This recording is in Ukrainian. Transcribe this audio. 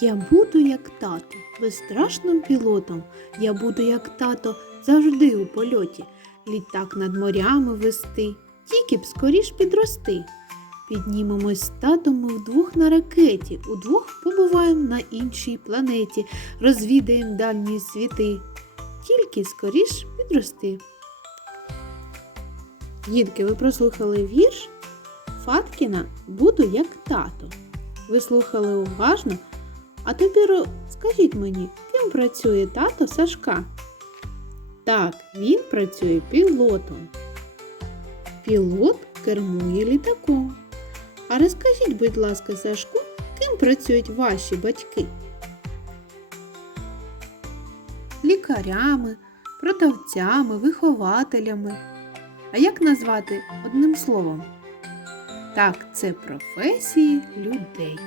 Я буду як тато, безстрашним пілотом. Я буду як тато завжди у польоті. Літак над морями вести, тільки б скоріш підрости. Піднімемось з татом ми вдвох на ракеті, удвох побуваємо на іншій планеті, розвідаємо дальні світи. Тільки скоріш підрости. Дітки, ви прослухали вірш Фаткіна Буду як тато. Ви слухали уважно, а тепер скажіть мені, ким працює тато Сашка? Так, він працює пілотом. Пілот кермує літаком. А розкажіть, будь ласка, Сашку, ким працюють ваші батьки? Лікарями, продавцями, вихователями. А як назвати одним словом? Так, це професії людей.